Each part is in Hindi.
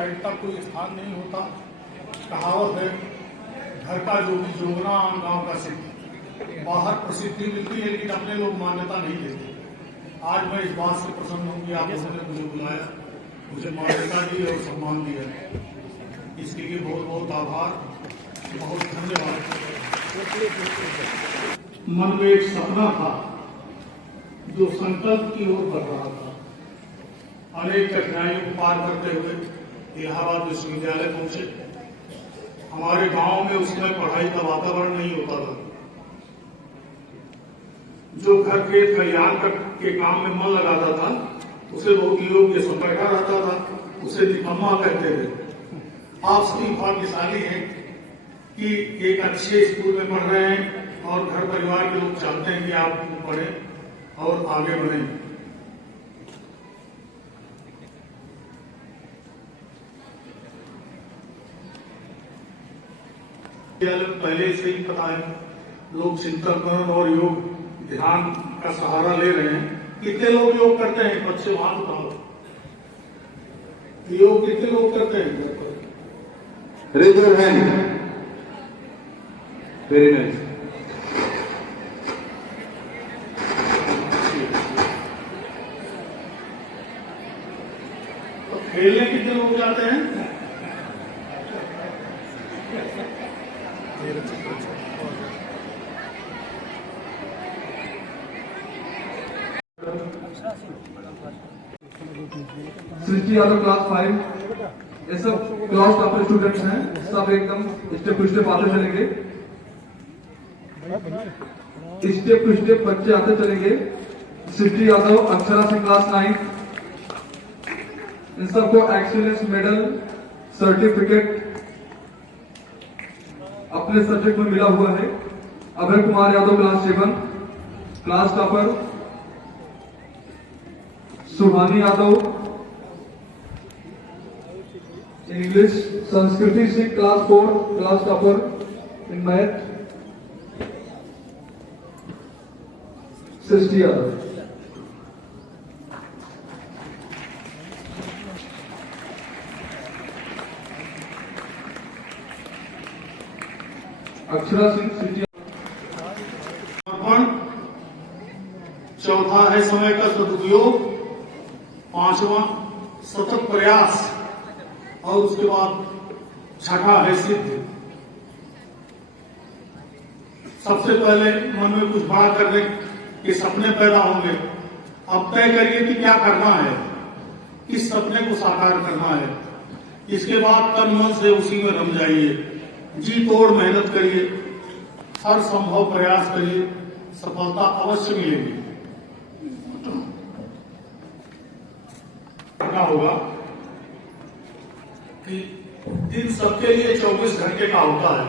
साइड का कोई स्थान नहीं होता। कहावत है, घर का जो भी जोगना गांव का सिद्ध। बाहर प्रसिद्धि मिलती है लेकिन अपने लोग मान्यता नहीं देते। आज मैं इस बात से प्रसन्न हूं कि आप लोगों ने मुझे बुलाया, मुझे मान्यता दी और सम्मान दिया, इसके लिए बहुत बहुत आभार, बहुत धन्यवाद। मन में एक सपना था जो संकल्प की ओर बढ़ रहा था। अनेक कठिनाइयों को पार करते हुए इलाहाबाद विश्वविद्यालय पहुंचे। हमारे गांव में उस समय पढ़ाई का वातावरण नहीं होता था। जो घर के कल्याण के काम में मन लगाता था उसे बहुत योग्य बैठा रहता था, उसे निकम्मा कहते थे। आप सभी भाग्यशाली हैं कि एक अच्छे स्कूल में पढ़ रहे हैं और घर परिवार के लोग चाहते हैं कि आप पढ़ें और आगे बढ़ें। पहले से ही पता है, लोग चिंतन मनन और योग ध्यान का सहारा ले रहे हैं। कितने लोग योग करते हैं? बच्चे वहां उठाओ, योग कितने लोग करते हैं? Raise your hand. Very nice. तो खेलने कितने लोग जाते हैं? सृष्टि यादव क्लास 5, ये सब क्लास टॉपर स्टूडेंट्स हैं। सब एकदम स्टेप टू स्टेप आते चलेंगे, स्टेप टू स्टेप बच्चे आते चलेंगे। सृष्टि यादव, अक्षरा सिंह क्लास 9, इन सबको एक्सीलेंस मेडल सर्टिफिकेट अपने सब्जेक्ट में मिला हुआ है। Abhay Kumar Yadav class 7, class topper. Suhani Yadav English. Sanskriti Singh class 4, class topper in math. Srishti Yadav. Akshara Singh, Srishti. चौथा है समय का सदुपयोग, पांचवा सतत प्रयास और उसके बाद छठा है सिद्ध। सबसे पहले मन में कुछ बड़ा करने के सपने पैदा होंगे। अब तय करिए कि क्या करना है, किस सपने को साकार करना है। इसके बाद तन मन से उसी में रम जाइए, जी तोड़ मेहनत करिए, हर संभव प्रयास करिए, सफलता अवश्य मिलेगी। होगा कि दिन सबके लिए 24 घंटे का होता है।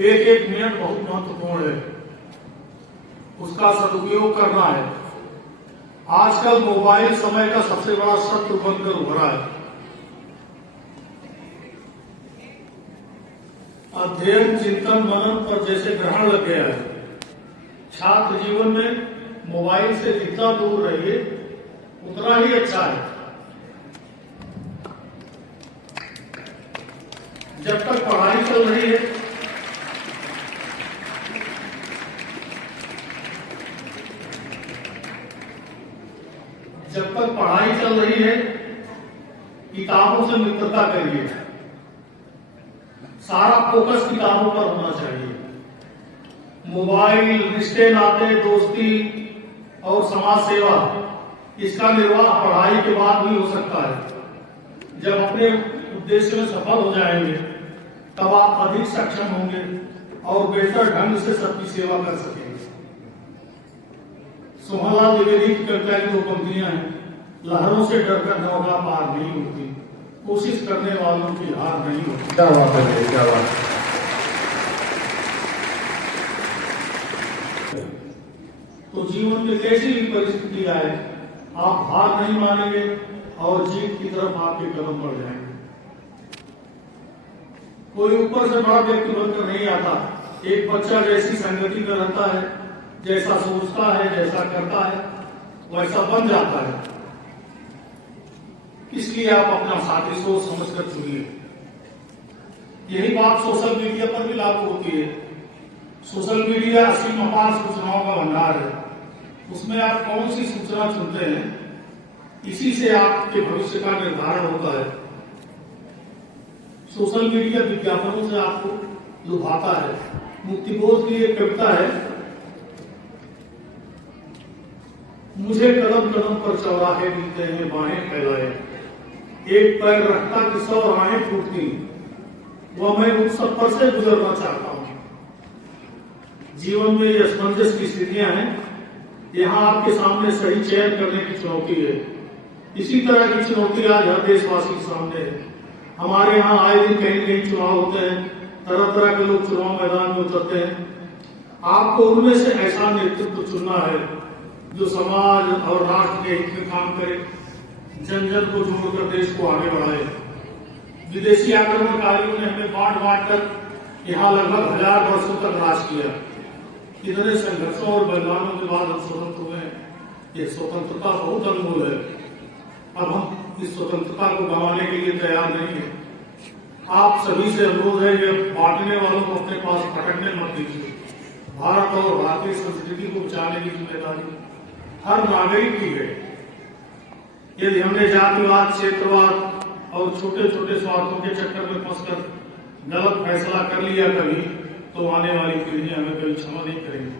एक एक मिनट बहुत महत्वपूर्ण है, उसका सदुपयोग करना है। आजकल मोबाइल समय का सबसे बड़ा शत्रु बनकर उभरा है। अध्ययन चिंतन मनन पर जैसे ग्रहण लग गया है। छात्र जीवन में मोबाइल से जितना दूर रहिए उतना ही अच्छा है। जब तक पढ़ाई चल रही है किताबों से मित्रता करिए। सारा फोकस किताबों पर होना चाहिए। मोबाइल, रिश्ते नाते, दोस्ती और समाज सेवा, इसका निर्वाह पढ़ाई के बाद भी हो सकता है। जब अपने उद्देश्य में सफल हो जाएंगे तब आप अधिक सक्षम होंगे और बेहतर ढंग से सबकी सेवा कर सकेंगे। सोहनलाल द्विवेदी की कविता की 2 पंक्तियां हैं, लहरों से डरकर नौका पार नहीं होती, कोशिश करने वालों की हार नहीं होती। क्या बात है, क्या बात है। तो जीवन में कैसी भी परिस्थिति आए आप हार नहीं मानेंगे और जीत की तरफ आपके कदम बढ़ जाएंगे। कोई ऊपर से बड़ा व्यक्ति बनकर नहीं आता। एक बच्चा जैसी संगति में रहता है, जैसा सोचता है, जैसा करता है, वैसा बन जाता है। इसलिए आप अपना साथी सोच समझकर चुनिए। यही बात सोशल मीडिया पर भी लागू होती है। सोशल मीडिया असीम अपार सूचनाओं का भंडार है। उसमें आप कौन सी सूचना चुनते हैं, इसी से आपके भविष्य का निर्धारण होता है। सोशल मीडिया विज्ञापनों से आपको लुभाता है। मुक्तिबोध की एक कविता है, मुझे कदम कदम पर चौराहे मिलते हैं बाहें फैलाए, एक पैर रखता कि 100 राहें फूटती, वह मैं उन सब पर से गुजरना चाहता हूं। जीवन में ये असमंजस की स्थितियां हैं। यहां आपके सामने सही चयन करने की चुनौती है। इसी तरह की चुनौती आज हर देशवासी के सामने है। हमारे यहाँ आए दिन कहीं कहीं चुनाव होते हैं, तरह तरह के लोग चुनाव मैदान में उतरते हैं। आपको उनमें से ऐसा नेतृत्व चुनना है जो समाज और राष्ट्र के हित में काम करे, जन जन को जोड़कर देश को आगे बढ़ाए। विदेशी आक्रमणकारियों ने हमें बांट बांट कर यहाँ लगभग 1000 वर्षों तक राज किया। इतने संघर्षों और बलिदानों के बाद हम स्वतंत्र हुए हैं। ये स्वतंत्रता बहुत अनमोल है। अब हम इस स्वतंत्रता को गंवाने के लिए तैयार नहीं है। आप सभी से अनुरोध है कि बांटने वालों को अपने पास भटकने मत दीजिए। भारत और भारतीय संस्कृति को बचाने की जिम्मेदारी हर नागरिक की है। यदि हमने जातिवाद, क्षेत्रवाद और छोटे छोटे स्वार्थों के चक्कर में फंसकर गलत फैसला कर लिया कभी, तो आने वाली पीढ़ियां हमें कभी क्षमा नहीं करेंगी।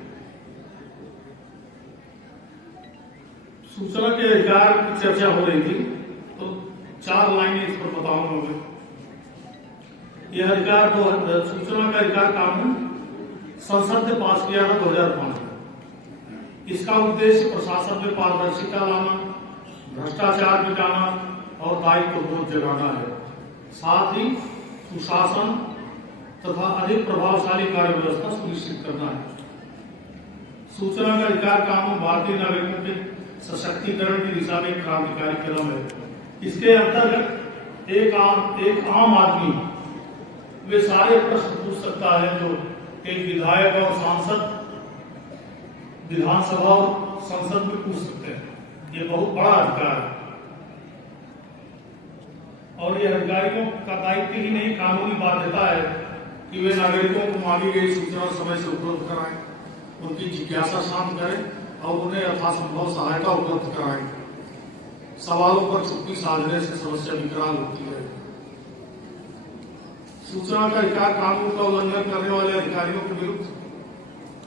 सूचना के अधिकार की चर्चा हो रही थी, तो 4 लाइनें इस पर बताऊंगा मैं। यह अधिकार सूचना का अधिकार कानून संसद ने पास किया था 2005 में। इसका उद्देश्य प्रशासन में पारदर्शिता लाना, भ्रष्टाचार मिटाना और दायित्व बोध जगाना है। साथ ही सुशासन तथा अधिक प्रभावशाली कार्य व्यवस्था सुनिश्चित करना है। सूचना का अधिकार कानून भारतीय नागरिकों के सशक्तिकरण की दिशा में क्रांतिकारी कदम है। इसके अंतर्गत एक आम आदमी वे सारे प्रश्न पूछ सकता है जो एक विधायक और सांसद विधानसभा और संसद में पूछ सकते हैं। ये बहुत बड़ा अधिकार है और ये अधिकारियों का दायित्व ही नहीं, कानूनी बाध्यता है कि वे नागरिकों को मांगी गई सूचना समय से उपलब्ध कराएं, उनकी जिज्ञासा शांत करें और उन्हें यथासंभव सहायता उपलब्ध कराएं। सवालों पर चुप्पी साधने से समस्या विकराल होती है। सूचना का अधिकार कानून का उल्लंघन करने वाले अधिकारियों के विरुद्ध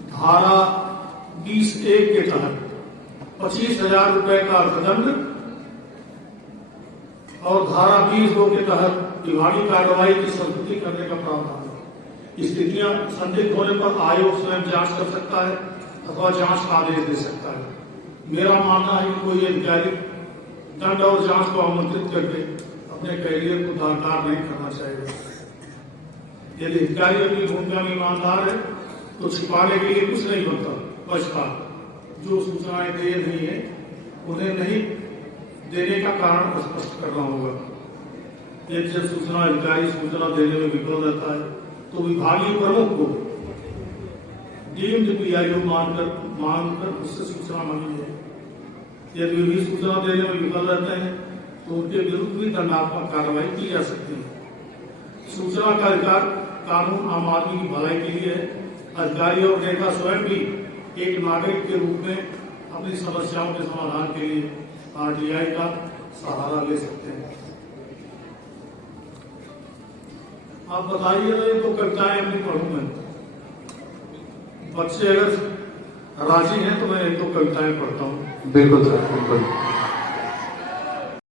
धारा 20(1) के तहत 25,000 रुपए का अर्थदंड और धारा 20(2) के तहत विभागीय कार्रवाई की संस्तुति करने का प्रावधान है। स्थितियां संदिग्ध होने पर आयोग स्वयं जांच कर सकता है अथवा जांच का आदेश दे सकता है। मेरा मानना है कि कोई अधिकारी दंड और जांच को आमंत्रित करके अपने कैरियर को दारदार नहीं करना चाहिए। यदि अधिकारी अपनी भूमिका में ईमानदार है तो छिपाने के लिए कुछ नहीं बनता, बचता। जो सूचनाएं दे रही है उन्हें नहीं देने का कारण स्पष्ट करना होगा। एक जब सूचना अधिकारी सूचना देने में विफल रहता है तो विभागीय प्रमुख को डीम्ड पीआईओ मानकर उससे सूचना मांगी है। यदि वे सूचना देने में विफल रहते हैं तो उनके विरुद्ध भी दंडात्मक कार्रवाई की जा सकती है। सूचना का अधिकार कानून आम आदमी की भलाई के लिए है। अधिकारी और नेता स्वयं भी एक नागरिक के रूप में अपनी समस्याओं के समाधान के लिए आरटीआई का सहारा ले सकते हैं। आप बताइए, ये तो कविताएं अपनी पढ़ूं मैं। बच्चे अगर राजी हैं तो मैं एक तो कविताएं पढ़ता हूँ। बिल्कुल सर, बिल्कुल।